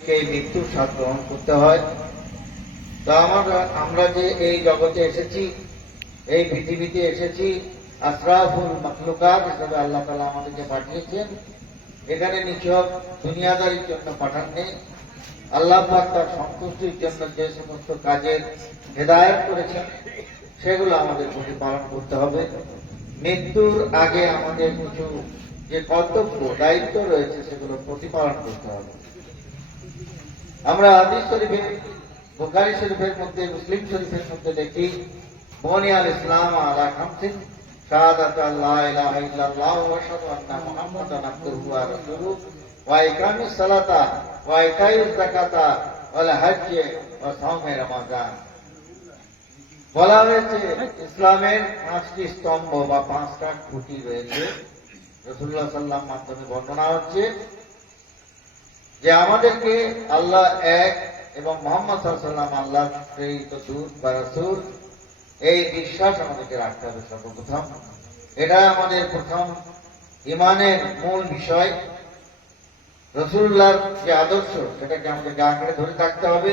মৃত্যুর স্বাদ গ্রহণ করতে হয়। তো আমরা যে এই জগতে এসেছি, এই পৃথিবীতে এসেছি আশরাফুল মাখলুকাত হিসেবে আল্লাহ তাআলা আমাদেরকে পাঠিয়েছেন। এখানে নিছক দুনিয়াদারির জন্য পাঠাননি। আল্লাহ পাক তার সন্তুষ্টির জন্য যে সমস্ত কাজের হেদায়েত করেছেন সেগুলো আমাদের প্রতিপালন করতে হবে। মৃত্যুর আগে আমাদের কিছু যে কর্তব্য দায়িত্ব রয়েছে সেগুলো প্রতিপালন করতে হবে। আমরা হাদিস শরীফে, বুখারী শরীফের মধ্যে, মুসলিম শরীফের মধ্যে দেখি বুনিয়াল ইসলাম আলা খামসিন শাহাদাতু আল্লা ইলাহা ইল্লাল্লাহ ওয়া আশহাদু আন্না মুহাম্মাদান আবদুহু ওয়া রাসূলুহু ওয়া ইকামিস সালাতা ওয়া ইতাইজ যাকাতা ওয়াল হজ্জ ওয়া সাওমে রমাদান। বলা হয়েছে ইসলামের 5টি স্তম্ভ বা 5টা খুঁটি রয়েছে। রাসূলুল্লাহ সাল্লাল্লাহু আলাইহি ওয়াসাল্লাম মাধ্যমে বর্ণনা হচ্ছে যে আমাদেরকে আল্লাহ এক এবং মুহাম্মদ সাল্লাল্লাহু আলাইহি ওয়াসাল্লাম আল্লাহর প্রেরিত দূত বা রাসূল, এই বিশ্বাস আমাদেরকে রাখতে হবে সর্বপ্রথম। এটা আমাদের প্রথম ঈমানের মূল বিষয়। রাসূলুল্লাহর যে আদর্শ সেটাকে আমাদেরকে আঁকড়ে ধরে থাকতে হবে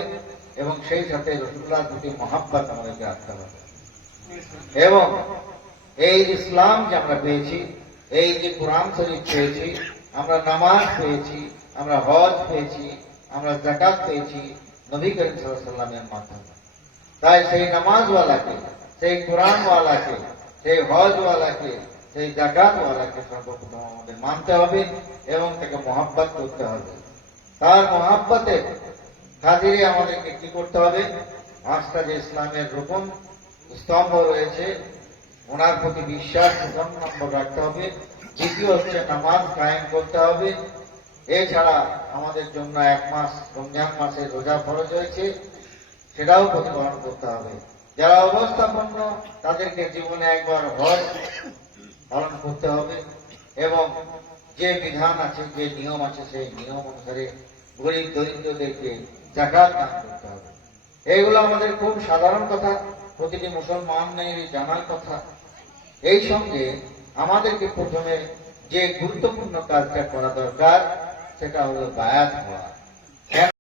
এবং সেই সাথে রাসূলুল্লাহর প্রতি মহব্বত আমাদেরকে রাখতে হবে। এবং এই ইসলাম যে আমরা পেয়েছি, এই যে কোরআন শরীফ পেয়েছি, আমরা নামাজ পেয়েছি, আমরা হজ পেয়েছি, আমরা যাকাত পেয়েছি নবী করিম সাল্লাল্লাহু আলাইহি ওয়াসাল্লামের মাধ্যমে। তাই সেই নামাজওয়ালাকে, সেই কোরআনওয়ালাকে, সেই হজওয়ালাকে, সেই যাকাতওয়ালাকে সর্বপ্রথম আমাদের মানতে হবে এবং তাকে মহব্বত করতে হবে। তার মহব্বতে খাতিরে আমাদেরকে কি করতে হবে? 5টা যে ইসলামের রুকন স্তম্ভ রয়েছে ওনার প্রতি বিশ্বাস প্রথম নম্বর রাখতে হবে। দ্বিতীয় হচ্ছে নামাজ কায়েম করতে হবে। এছাড়া আমাদের জন্য 1 মাস রমজান মাসের রোজা ফরজ হয়েছে, সেটাও প্রতিপালন করতে হবে। যারা অবস্থাপন্ন তাদেরকে জীবনে একবার হজ পালন করতে হবে এবং যে বিধান আছে, যে নিয়ম আছে, সেই নিয়ম অনুসারে গরিব দরিদ্রদেরকে যাকাত দান করতে হবে। এইগুলো আমাদের খুব সাধারণ কথা, প্রতিটি মুসলমানের জানার কথা। এই সঙ্গে আমাদেরকে প্রথমে যে গুরুত্বপূর্ণ কাজটা করা দরকার সেটা হলো বায়াত হওয়া।